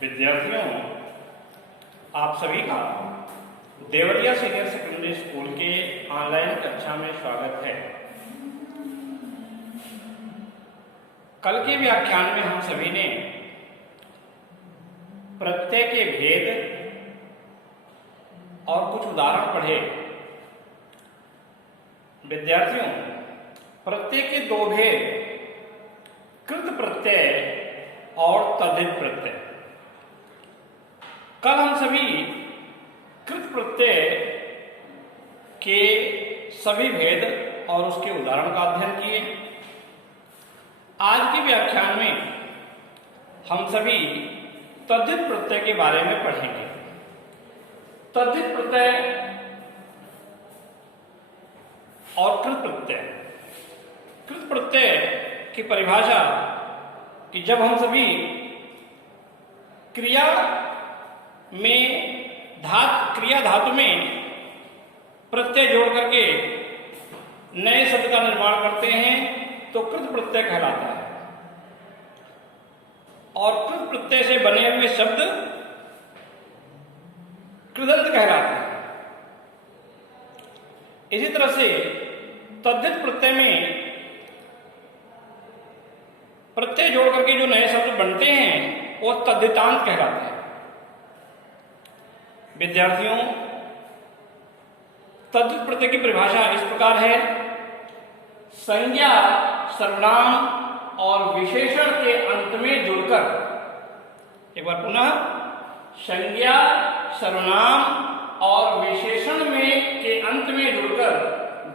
विद्यार्थियों, आप सभी का देवरिया सीनियर सेकेंडरी स्कूल के ऑनलाइन कक्षा में स्वागत है। कल के व्याख्यान में हम सभी ने प्रत्यय के भेद और कुछ उदाहरण पढ़े। विद्यार्थियों, प्रत्यय के दो भेद कृत प्रत्यय और तद्धित प्रत्यय। कल हम सभी कृत प्रत्यय के सभी भेद और उसके उदाहरण का अध्ययन किए। आज के व्याख्यान में हम सभी तद्धित प्रत्यय के बारे में पढ़ेंगे। तद्धित प्रत्यय और कृत प्रत्यय। कृत प्रत्यय की परिभाषा कि जब हम सभी क्रिया धातु में प्रत्यय जोड़ करके नए शब्द का निर्माण करते हैं तो कृत प्रत्यय कहलाता है। और कृत प्रत्यय से बने हुए शब्द कृदंत कहलाते हैं। इसी तरह से तद्धित प्रत्यय में प्रत्यय जोड़ करके जो नए शब्द बनते हैं वो तद्धितांत कहलाते हैं। विद्यार्थियों, तद्धित प्रत्यय की परिभाषा इस प्रकार है: संज्ञा सर्वनाम और विशेषण के अंत में जुड़कर, एक बार पुनः, संज्ञा सर्वनाम और विशेषण में के अंत में जुड़कर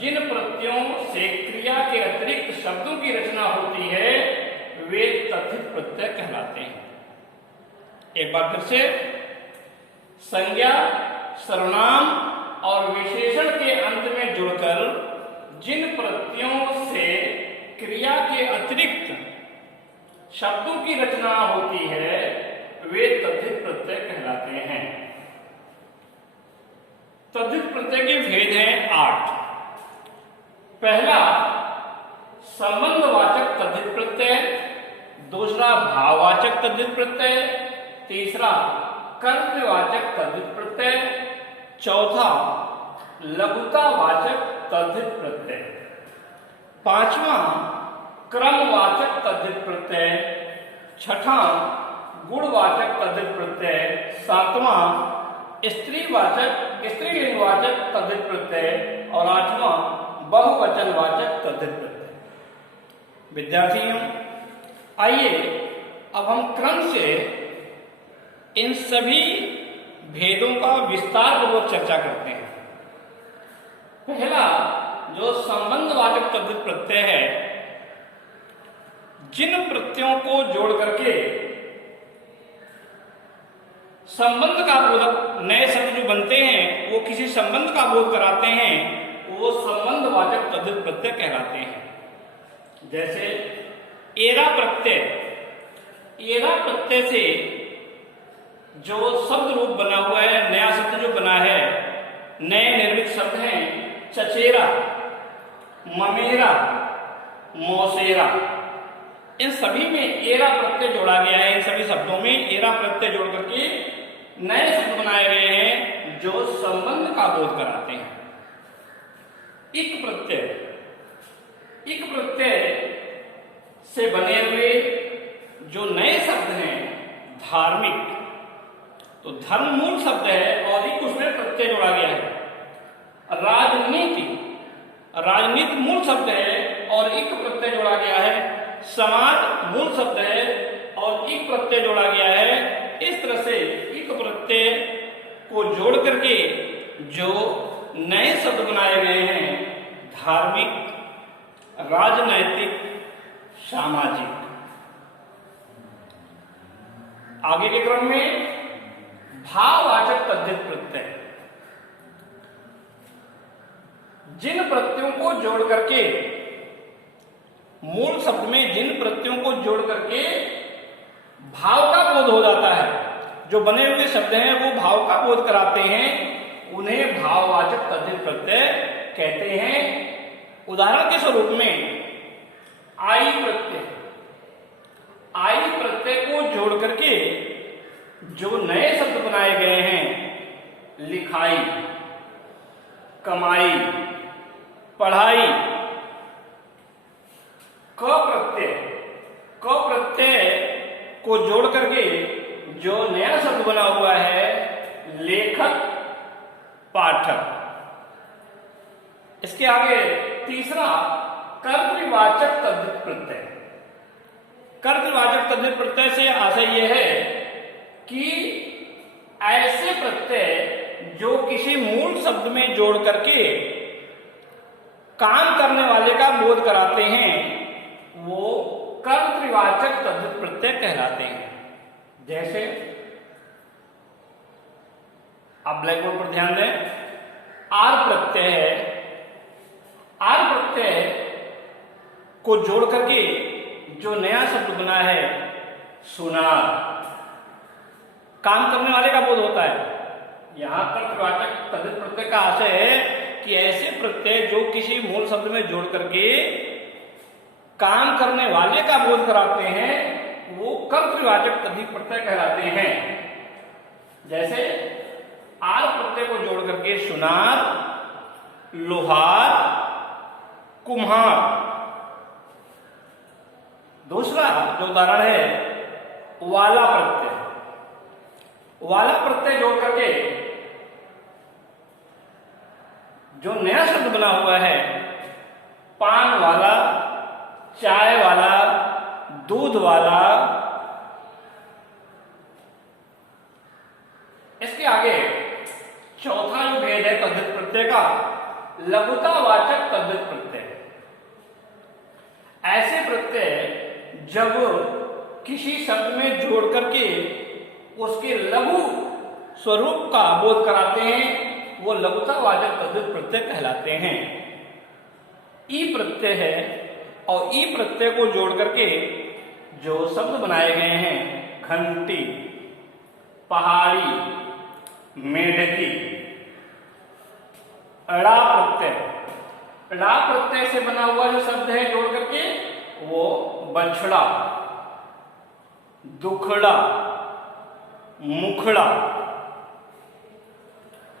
जिन प्रत्ययों से क्रिया के अतिरिक्त शब्दों की रचना होती है वे तद्धित प्रत्यय कहलाते हैं। एक बार फिर से, संज्ञा सर्वनाम और विशेषण के अंत में जुड़कर जिन प्रत्ययों से क्रिया के अतिरिक्त शब्दों की रचना होती है वे तद्धित प्रत्यय कहलाते हैं। तद्धित प्रत्यय के भेद हैं 8। पहला संबंधवाचक तद्धित प्रत्यय, दूसरा भाववाचक तद्धित प्रत्यय, तीसरा कर्तवाचक तद्धित प्रत्यय, चौथा लघुतावाचक तद्धित प्रत्यय, पांचवा क्रमवाचक तद्धित प्रत्यय, छठा गुणवाचक तद्धित प्रत्यय, सातवां स्त्रीलिंगवाचक तद्धित प्रत्यय और आठवां बहुवचनवाचक तद्धित प्रत्यय। विद्यार्थियों, आइए अब हम क्रम से इन सभी भेदों का विस्तार पूर्वक चर्चा करते हैं। पहला जो संबंधवाचक तद्धित प्रत्यय है, जिन प्रत्ययों को जोड़ करके संबंध का बोध, नए शब्द जो बनते हैं वो किसी संबंध का बोध कराते हैं, वो संबंधवाचक तद्धित प्रत्यय कहलाते हैं। जैसे एरा प्रत्यय। एरा प्रत्यय से जो शब्द रूप बना हुआ है, नया शब्द जो बना है, नए निर्मित शब्द हैं चचेरा, ममेरा, मौसेरा। इन सभी में एरा प्रत्यय जोड़ा गया है। इन सभी शब्दों में एरा प्रत्यय जोड़ करके नए शब्द बनाए गए हैं जो संबंध का बोध कराते हैं। इक प्रत्यय। इक प्रत्यय से बने हुए जो नए शब्द हैं धार्मिक, तो धर्म मूल शब्द है और एक उसमें प्रत्यय जोड़ा गया है। राजनीति, राजनीति मूल शब्द है और एक प्रत्यय जोड़ा गया है। समाज मूल शब्द है और एक प्रत्यय जोड़ा गया है। इस तरह से एक प्रत्यय को जोड़ करके जो नए शब्द बनाए गए हैं धार्मिक, राजनैतिक, सामाजिक। आगे के क्रम में भाववाचक तद्धित प्रत्यय। जिन प्रत्ययों को जोड़ करके, मूल शब्द में जिन प्रत्ययों को जोड़ करके भाव का बोध हो जाता है, जो बने हुए शब्द हैं वो भाव का बोध कराते हैं, उन्हें भाववाचक तद्धित प्रत्यय कहते हैं। उदाहरण के स्वरूप में आई प्रत्यय। आई प्रत्यय को जोड़ करके जो नए शब्द बनाए गए हैं, लिखाई, कमाई, पढ़ाई, क प्रत्यय को जोड़ करके जो नया शब्द बना हुआ है, लेखक, पाठक। इसके आगे तीसरा कर्तृवाचक तद्धित प्रत्यय। कर्तृवाचक तद्धित प्रत्यय से आशय यह है कि ऐसे प्रत्यय जो किसी मूल शब्द में जोड़ करके काम करने वाले का बोध कराते हैं, वो कर्तृवाचक तद्धित प्रत्यय कहलाते हैं। जैसे आप ब्लैक बोर्ड पर ध्यान दें, आर प्रत्यय है। आर प्रत्यय को जोड़ करके जो नया शब्द बना है, सुनार, काम करने वाले का बोध होता है। यहां कर्तृवाचक तद्धित प्रत्यय का आशय है कि ऐसे प्रत्यय जो किसी मूल शब्द में जोड़ करके काम करने वाले का बोध कराते हैं, वो कर्तृवाचक तद्धित प्रत्यय कहलाते हैं। जैसे आर प्रत्यय को जोड़ करके सुनार, लोहार, कुम्हार। दूसरा जो उदाहरण है, वाला प्रत्यय। वाला प्रत्यय जोड़ करके जो नया शब्द बना हुआ है, पान वाला, चाय वाला, दूध वाला। इसके आगे चौथा जो भेद है तद्धित प्रत्यय का, लघुतावाचक तद्धित प्रत्यय। ऐसे प्रत्यय जब किसी शब्द में जोड़ करके उसके लघु स्वरूप का बोध कराते हैं, वो लघुतावाचक तद्धित प्रत्यय कहलाते हैं। ई प्रत्यय है, और ई प्रत्यय को जोड़ करके जो शब्द बनाए गए हैं, घंटी, पहाड़ी, मेढकी। अड़ा प्रत्यय, ड़ा प्रत्यय से बना हुआ जो शब्द है जोड़ करके, वो बछड़ा, दुखड़ा, मुखड़ा।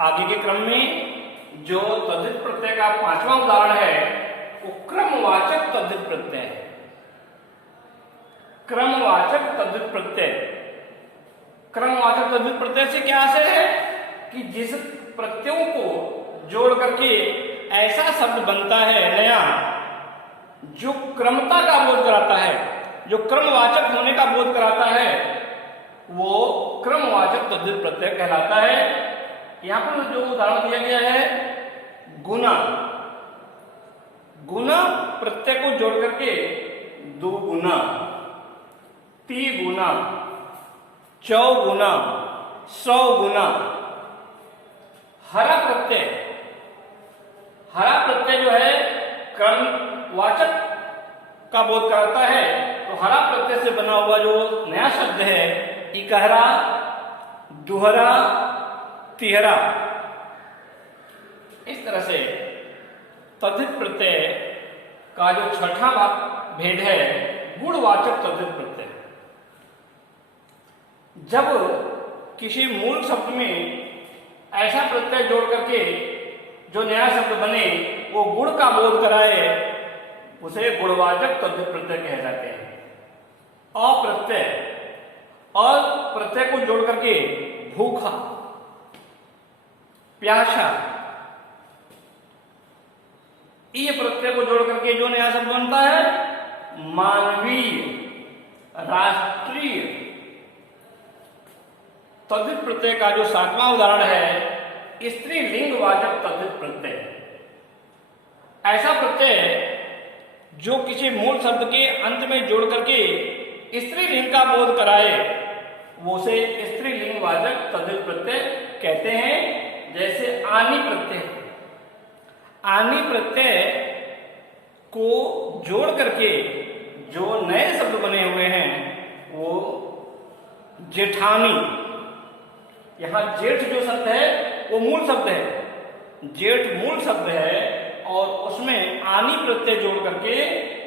आगे के क्रम में जो तद्धित प्रत्यय का पांचवा उदाहरण है, वो क्रमवाचक तद्धित प्रत्यय है। क्रमवाचक तद्धित प्रत्यय। क्रमवाचक तद्धित प्रत्यय से क्या आशय है कि जिस प्रत्ययों को जोड़ करके ऐसा शब्द बनता है नया, जो क्रमता का बोध कराता है, जो क्रमवाचक होने का बोध कराता है, वो क्रमवाचक तद्धित प्रत्यय कहलाता है। यहां पर जो उदाहरण दिया गया है, गुना। गुना प्रत्यय को जोड़ करके दुगुना, तिगुना, चौगुना, सौगुना। हरा प्रत्यय, हरा प्रत्यय जो है क्रमवाचक का बोध कराता है, तो हरा प्रत्यय से बना हुआ जो नया शब्द है, इकहरा, दुहरा, तिहरा। इस तरह से तद्धित प्रत्यय का जो छठा भेद है, गुणवाचक तद्धित प्रत्यय। जब किसी मूल शब्द में ऐसा प्रत्यय जोड़ करके जो नया शब्द बने, वो गुण का बोध कराए, उसे गुणवाचक तद्धित प्रत्यय कहे जाते हैं। अप्रत्यय, अ प्रत्यय को जोड़ करके भूखा, प्यासा। ई प्रत्यय को जोड़ करके जो नया शब्द बनता है, मानवीय, राष्ट्रीय। तद्धित प्रत्यय का जो सातवां उदाहरण है, स्त्रीलिंगवाचक तद्धित प्रत्यय। ऐसा प्रत्यय जो किसी मूल शब्द के अंत में जोड़ करके स्त्रीलिंग का बोध कराए, वो से स्त्रीलिंगवाचक तद्धित प्रत्यय कहते हैं। जैसे आनी प्रत्यय। आनी प्रत्यय को जोड़ करके जो नए शब्द बने हुए हैं, वो जेठानी। यहां जेठ जो शब्द है वो मूल शब्द है, जेठ मूल शब्द है, और उसमें आनी प्रत्यय जोड़ करके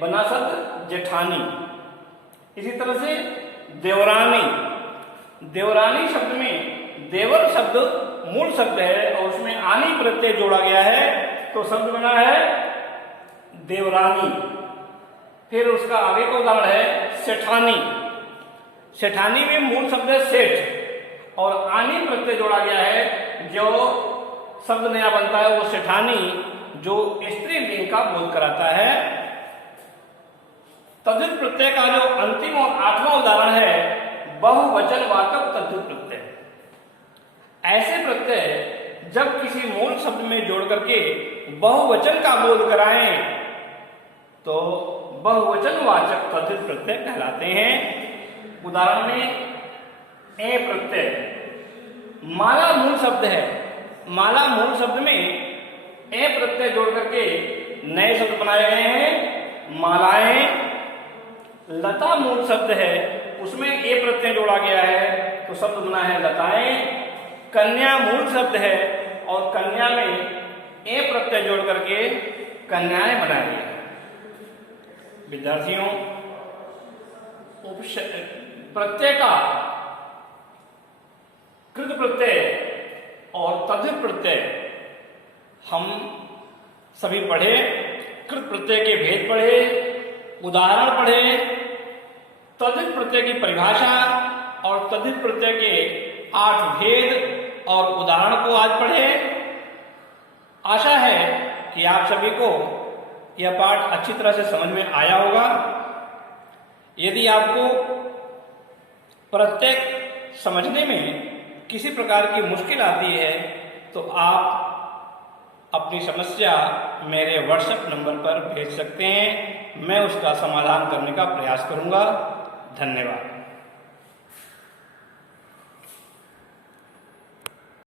बना शब्द जेठानी। इसी तरह से देवरानी, देवरानी शब्द में देवर शब्द मूल शब्द है और उसमें आनी प्रत्यय जोड़ा गया है तो शब्द बना है देवरानी। फिर उसका आगे का उदाहरण है सेठानी। सेठानी में मूल शब्द है सेठ और आनी प्रत्यय जोड़ा गया है, जो शब्द नया बनता है वो सेठानी, जो स्त्रीलिंग का बोध कराता है। तद्धित प्रत्यय का जो अंतिम और 8वां उदाहरण है बहुवचन वाचक तद्धित प्रत्यय। ऐसे प्रत्यय जब किसी मूल शब्द में जोड़ करके बहुवचन का बोध कराएं तो बहुवचन वाचक तद्धित प्रत्यय कहलाते हैं। उदाहरण में ए प्रत्यय माला मूल शब्द है। माला मूल शब्द में ए प्रत्यय जोड़ करके नए शब्द बनाए गए हैं मालाएं। लता मूल शब्द है, उसमें ए प्रत्यय जोड़ा गया है तो शब्द बना है लताएं। कन्या मूल शब्द है और कन्या में ए प्रत्यय जोड़ करके कन्याएं बनाई गई। विद्यार्थियों, प्रत्यय का कृत प्रत्यय और तद्धित प्रत्यय हम सभी पढ़े। कृत प्रत्यय के भेद पढ़े, उदाहरण पढ़े, तद्धित प्रत्यय की परिभाषा और तद्धित प्रत्यय के 8 भेद और उदाहरण को आज पढ़े। आशा है कि आप सभी को यह पाठ अच्छी तरह से समझ में आया होगा। यदि आपको प्रत्येक समझने में किसी प्रकार की मुश्किल आती है तो आप अपनी समस्या मेरे व्हाट्सएप नंबर पर भेज सकते हैं। मैं उसका समाधान करने का प्रयास करूंगा। धन्यवाद।